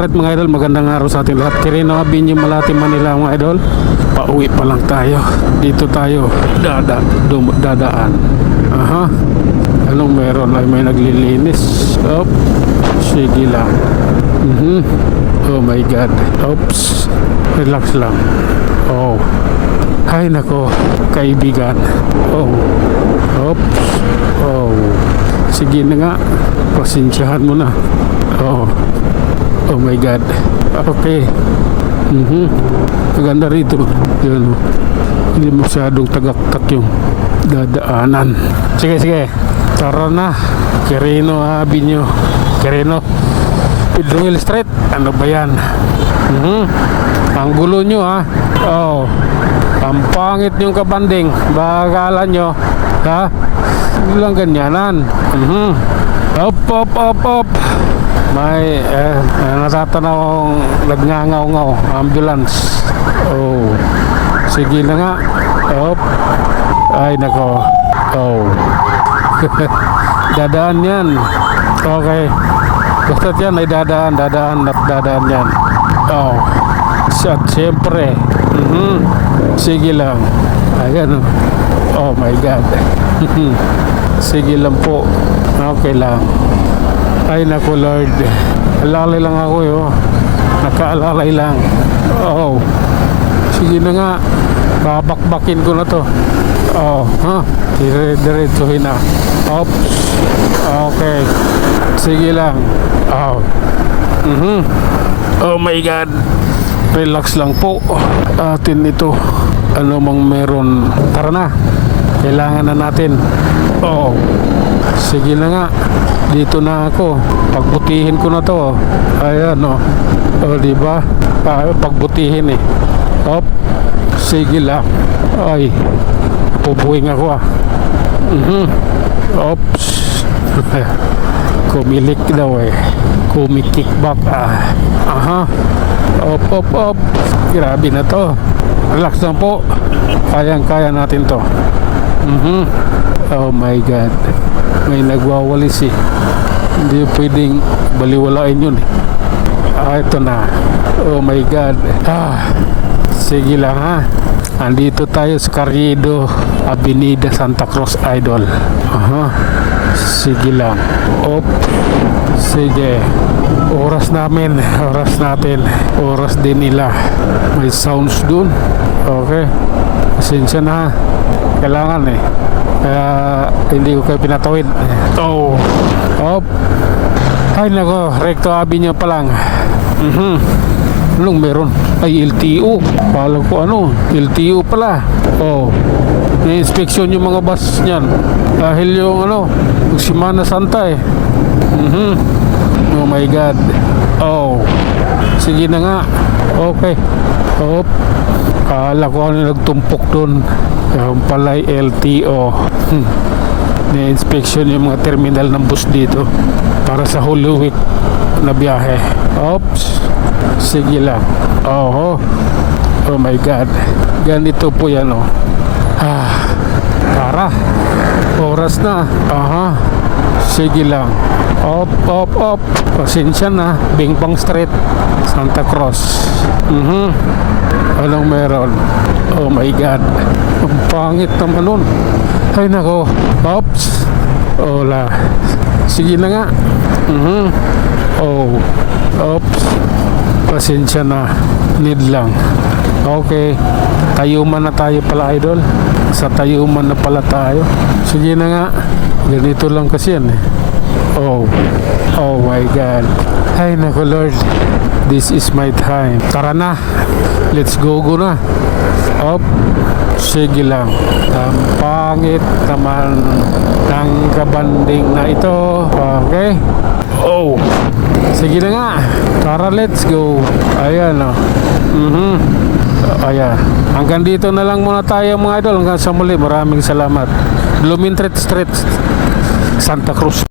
Alright mga idol, magandang araw sa ating lahat. Quirino Avenue, Malate, Manila mga idol. Pauwi pa lang tayo. Dito tayo dadaan. Aha. Anong meron? Ay may naglilinis. Op. Sige lang. Oh my god. Oops. Relax lang. Oh. Ay nako, kaibigan. Oh. Oops. Oh. Sige na nga. Pasensyahan mo na. Oh. Oh my god. Okay. Maganda rito. Yan. Hindi masyadong tagaktak yung dadaanan. Sige. Tara na. Quirino Avenue. Quirino. Pedro Hill Street. Ano ba yan? Ang gulo nyo ha. Oh. Ang pangit yung kabanding. Bakala nyo. Ha? Hindi lang ganyanan. Up. May natatanaw akong nagngangaw-ngaw ambulance. Oh. Sige na nga. Op. Ay nako. Oh. Dadaan yan. Okay. Basta yan ay dadaan yan. Oh. At siyempre. Sige lang. Ayan. Oh my god. Sige lang po. Okay lang. Ay naku Lord, alalay lang ako nakaalalay lang. Oh, sige na nga, babakbakin ko na to. Oh, diretsuhin na. Oops. Okay, sige lang. Oh. Oh my god, relax lang po atin ito. Ano mang meron, tara na, kailangan na natin. Oh, sige na nga. Dito na ako. Pagbutihin ko na to. Ayan oh, diba? Pagbutihin eh. Op. Sige lang. Ay. Pupuwing ako Ops. Kumilik daw eh. Kumikickback Aha. Op. Grabe na to. Relax lang po. Kayang-kaya natin to. Oh my god. May nagwawalis eh. Hindi pwedeng baliwalain yun eh. Ito na. Oh my god. Sige lang ha. Andito tayo sa Carriedo Avenida Santa Cruz idol. Aha. Sige lang. Op. Sige. Oras natin. Oras din nila. May sounds dun. Okay. Pasensya na ha. Kailangan eh. Kaya hindi ko kayo pinatawid. Oh. Op. Ay nako, Recto Avenue pa lang. Anong meron? Ay LTO. Kala ko LTO pala. Oh. Na-inspeksyon yung mga bus niyan. Dahil yung Semana Santa eh. Oh my god. Oh. Sige na nga. Okay. Op. Kala ko nagtumpok doon. Yung palay LTO. Na-inspection yung mga terminal ng bus dito para sa Holy Week na biyahe. Oops. Sige lang. Oh my god. Ganito po yan Tara. Oras na. Aha. Sige lang. Op. Pasensya na. Bingpang Street, Santa Cruz. Anong meron? Oh my god. Ang pangit naman nun. Ay nako. Oops. Ola. Sige na nga. Oh. Oops. Pasensya na. Need lang. Okay. Tayuman na tayo pala idol. Sa tayuman na pala tayo. Sige na nga. Ganito lang kasi yan eh. Oh my god. Ay nako Lord. This is my time. Tara na. Let's go na. Op. Sige lang. Ang pangit naman ng kabanding na ito. Okay. Oh. Sige na nga. Tara, let's go. Ayan Ayan. Hanggang dito na lang muna tayo mga idol. Hanggang sa muli. Maraming salamat. Bloomingtreet Street, Santa Cruz.